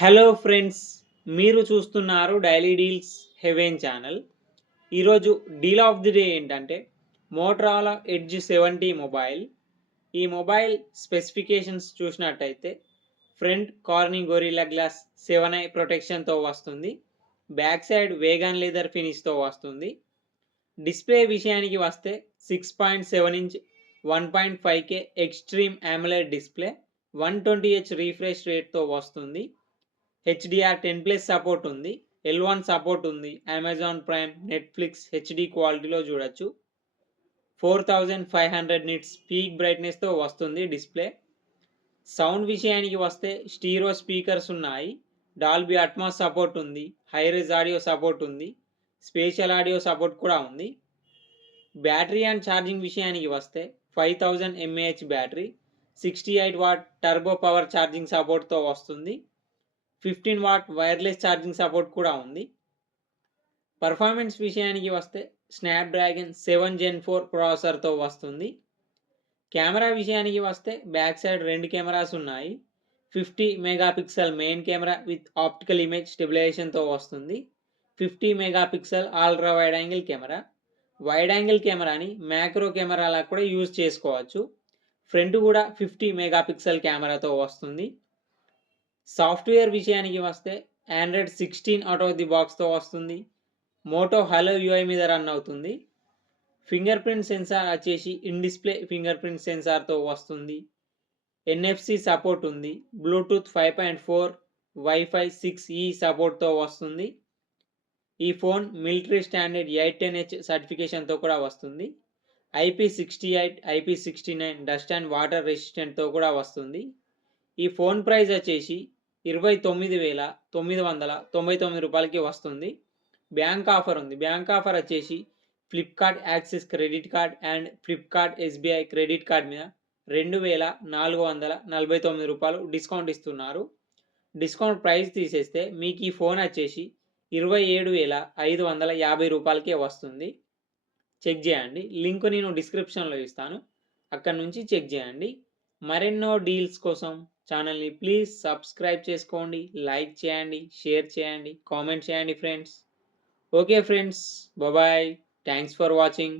Hello friends, మీరు చూస్తున్నారు daily deals heaven channel. ఈరోజు డీల్ ఆఫ్ ది డే ఏంటంటే మోటరోలా ఎడ్జ్ 70 మొబైల్. ఈ మొబైల్ స్పెసిఫికేషన్స్ చూసినట్టయితే front Corning Gorilla glass 7i ప్రొటెక్షన్తో వస్తుంది. బ్యాక్ సైడ్ వేగాన్ లెదర్ ఫినిష్తో వస్తుంది. డిస్ప్లే విషయానికి వస్తే 6.7 inch 1.5K extreme AMOLED display 120Hz refresh రేట్తో వస్తుంది. HDR10+ సపోర్ట్ ఉంది. L1 సపోర్ట్ ఉంది. అమెజాన్ ప్రైమ్, నెట్ఫ్లిక్స్ హెచ్డి క్వాలిటీలో చూడొచ్చు. 4500 నిట్స్ పీక్ బ్రైట్నెస్తో వస్తుంది డిస్ప్లే. సౌండ్ విషయానికి వస్తే స్టీరియో స్పీకర్స్ ఉన్నాయి. డాల్బీ అట్మాస్ సపోర్ట్ ఉంది. హైరెజ్ ఆడియో సపోర్ట్ ఉంది. స్పేషల్ ఆడియో సపోర్ట్ కూడా ఉంది. బ్యాటరీ అండ్ ఛార్జింగ్ విషయానికి వస్తే 5000 mAh battery, 68 what turbo power charging సపోర్ట్తో వస్తుంది. 15 వాట్ వైర్లెస్ ఛార్జింగ్ సపోర్ట్ కూడా ఉంది. పర్ఫార్మెన్స్ విషయానికి వస్తే స్నాప్డ్రాగన్ 7 Gen 4 ప్రాసెసర్తో వస్తుంది. కెమెరా విషయానికి వస్తే బ్యాక్ సైడ్ 2 కెమెరాస్ ఉన్నాయి. 50 megapixel main camera with optical image స్టెబిలైజేషన్తో వస్తుంది. 50 megapixel ultra wide angle camera. Wide angle కెమెరాని మ్యాక్రో కెమెరాలా కూడా యూజ్ చేసుకోవచ్చు. ఫ్రంట్ కూడా 50 మెగాపిక్సెల్ కెమెరాతో వస్తుంది. సాఫ్ట్వేర్ విషయానికి వస్తే ఆండ్రాయిడ్ 16 అవుట్ ఆఫ్ ది బాక్స్తో వస్తుంది. మోటో హలో యూఐ మీద రన్ అవుతుంది. ఫింగర్ ప్రింట్ సెన్సార్ వచ్చేసి ఇన్ డిస్ప్లే ఫింగర్ ప్రింట్ సెన్సార్తో వస్తుంది. NFC సపోర్ట్ ఉంది. బ్లూటూత్ 5.4, వైఫై 6E సపోర్ట్తో వస్తుంది. ఈ ఫోన్ మిలిటరీ స్టాండర్డ్ 810H సర్టిఫికేషన్తో కూడా వస్తుంది. IP68, IP69 dust and water రెసిస్టెంట్తో కూడా వస్తుంది. ఈ ఫోన్ ప్రైస్ వచ్చేసి 29,999 రూపాయలకి వస్తుంది. బ్యాంక్ ఆఫర్ ఉంది. బ్యాంక్ ఆఫర్ వచ్చేసి Flipkart axis credit card and Flipkart SBI credit card మీద 2,449 రూపాయలు డిస్కౌంట్ ఇస్తున్నారు. డిస్కౌంట్ ప్రైస్ తీసేస్తే మీకు ఈ ఫోన్ వచ్చేసి 27,550 రూపాయలకే వస్తుంది. చెక్ చేయండి. లింక్ నేను డిస్క్రిప్షన్లో ఇస్తాను, అక్కడ నుంచి చెక్ చేయండి. మరెన్నో డీల్స్ కోసం ఛానల్ని ప్లీజ్ సబ్స్క్రైబ్ చేసుకోండి, లైక్ చేయండి, షేర్ చేయండి, కామెంట్ చేయండి friends. Okay friends, bye. Thanks for watching.